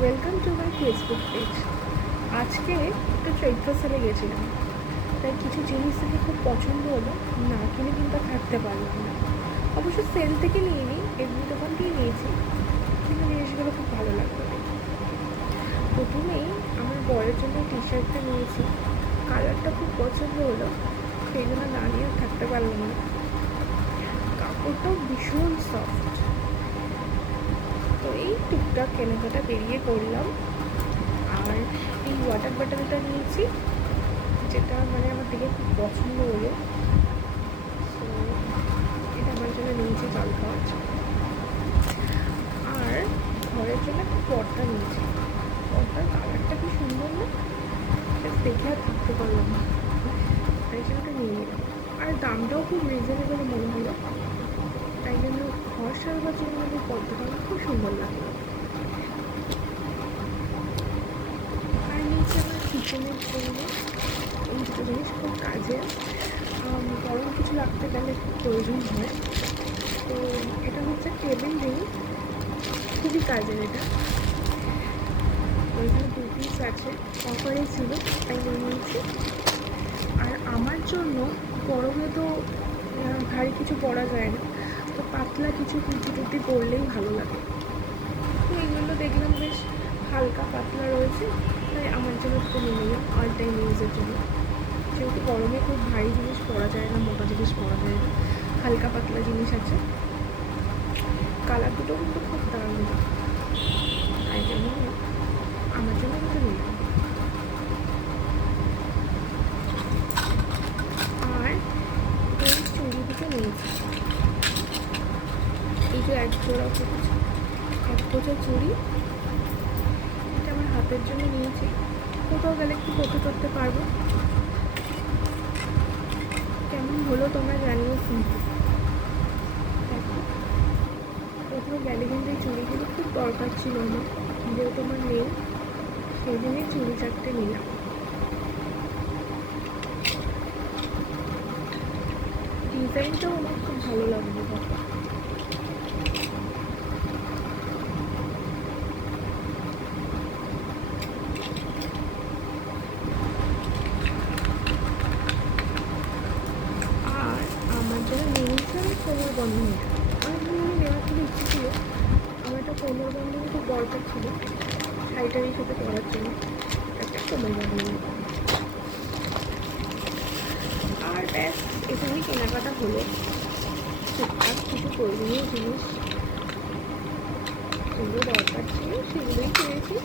Welcome to my Facebook page. আজকে একটু চৈত্র সেলে গেছিলাম, তাই কিছু জিনিস থেকে খুব পছন্দ হলো, না কিনে কিন্তু আর থাকতে পারলাম না। অবশ্য সেল থেকে নিয়ে নিই, এমনি দোকান থেকে নিয়েছি, কিন্তু জিনিসগুলো খুব ভালো লাগলো। প্রথমেই আমার বরের জন্য টি শার্টটা নিয়েছি, কালারটা খুব পছন্দ হলো, সেই জন্য না নিয়ে আর থাকতে পারলাম না। কাপড়টাও ভীষণ সফট। তো এই টুকটাক কেনাকাটা বেরিয়ে করলাম। আর এই ওয়াটার বটলটা নিয়েছি, যেটা মানে আমার থেকে খুব পছন্দ হলো, সো এটা আমার জন্য নিয়েছি জল খাওয়ার জন্য। আর ঘরের জন্য একটা পর্দা নিয়েছি, পর্দার কালারটা কি সুন্দর না, সেটা দেখে আর থাকতে পারলাম না, তাই জন্য ওটা নিয়ে নিলাম। আর দামটাও খুব রিজনেবল মনে হলো, তাই জন্য ঘর সাজাবার জন্য আমাদের পর্দাটা আমার খুব সুন্দর লাগলো। আর নিচে আমার কিচেনের জন্য এই দুটো জিনিস খুব কাজে, গরম কিছু রাখতে গেলে খুব প্রয়োজন হয়। তো এটা হচ্ছে টেবিল রিং, খুবই কাজের এটা। ওইখানে 2 পিস আছে, অফারে ছিল তাই নিয়ে নিয়েছি। আর আমার জন্য গরমে তো ভারী কিছু পরা যায় না, তো পাতলা কিছু কুর্তি টুর্তি পরলেই ভালো লাগে। তো এইগুলো দেখলাম বেশ হালকা পাতলা রয়েছে, তাই আমার জন্য একটু নিয়ে নিলাম অল টাইম ইউজের জন্য। যেহেতু গরমে খুব ভারী জিনিস পরা যায় না, মোটা জিনিস পরা যায় না, হালকা পাতলা জিনিস আছে। কালার দুটো কিন্তু খুব দারুণ, তাই জন্য আমার জন্য কিন্তু নিলাম। আর এই চুড়ি দুটো নিয়েছি, এই যে এক গোছা চুড়ি, এটা আমার হাতের জন্য নিয়েছি, কোথাও গেলে একটু পরতে টরতে পারবো। কেমন হলো তোমরা জানিও কিন্তু। দেখো, কোথাও গেলে কিন্তু এই চুড়িগুলো খুব দরকার ছিল আমার, যেহেতু আমার নেই, সেই জন্যই চুড়ি চারটে নিলাম। ডিজাইনটাও আমার খুব ভালো লাগলো। দেখো, আর আমার জন্য নিয়েছি আমি কোমর বন্ধনীটা, অনেকদিন ধরে নেওয়ার খুব ইচ্ছে ছিল। আমার একটা কোমর বন্ধনী খুব দরকার ছিল শাড়িটারির সাথে পরার জন্য, একটা কোমর বন্ধনী। আর ব্যাস, এখানেই কেনাকাটা হলো। টুকটাক কিছু প্রয়োজনীয় জিনিস যেগুলো দরকার ছিল সেগুলোই কিনেছি।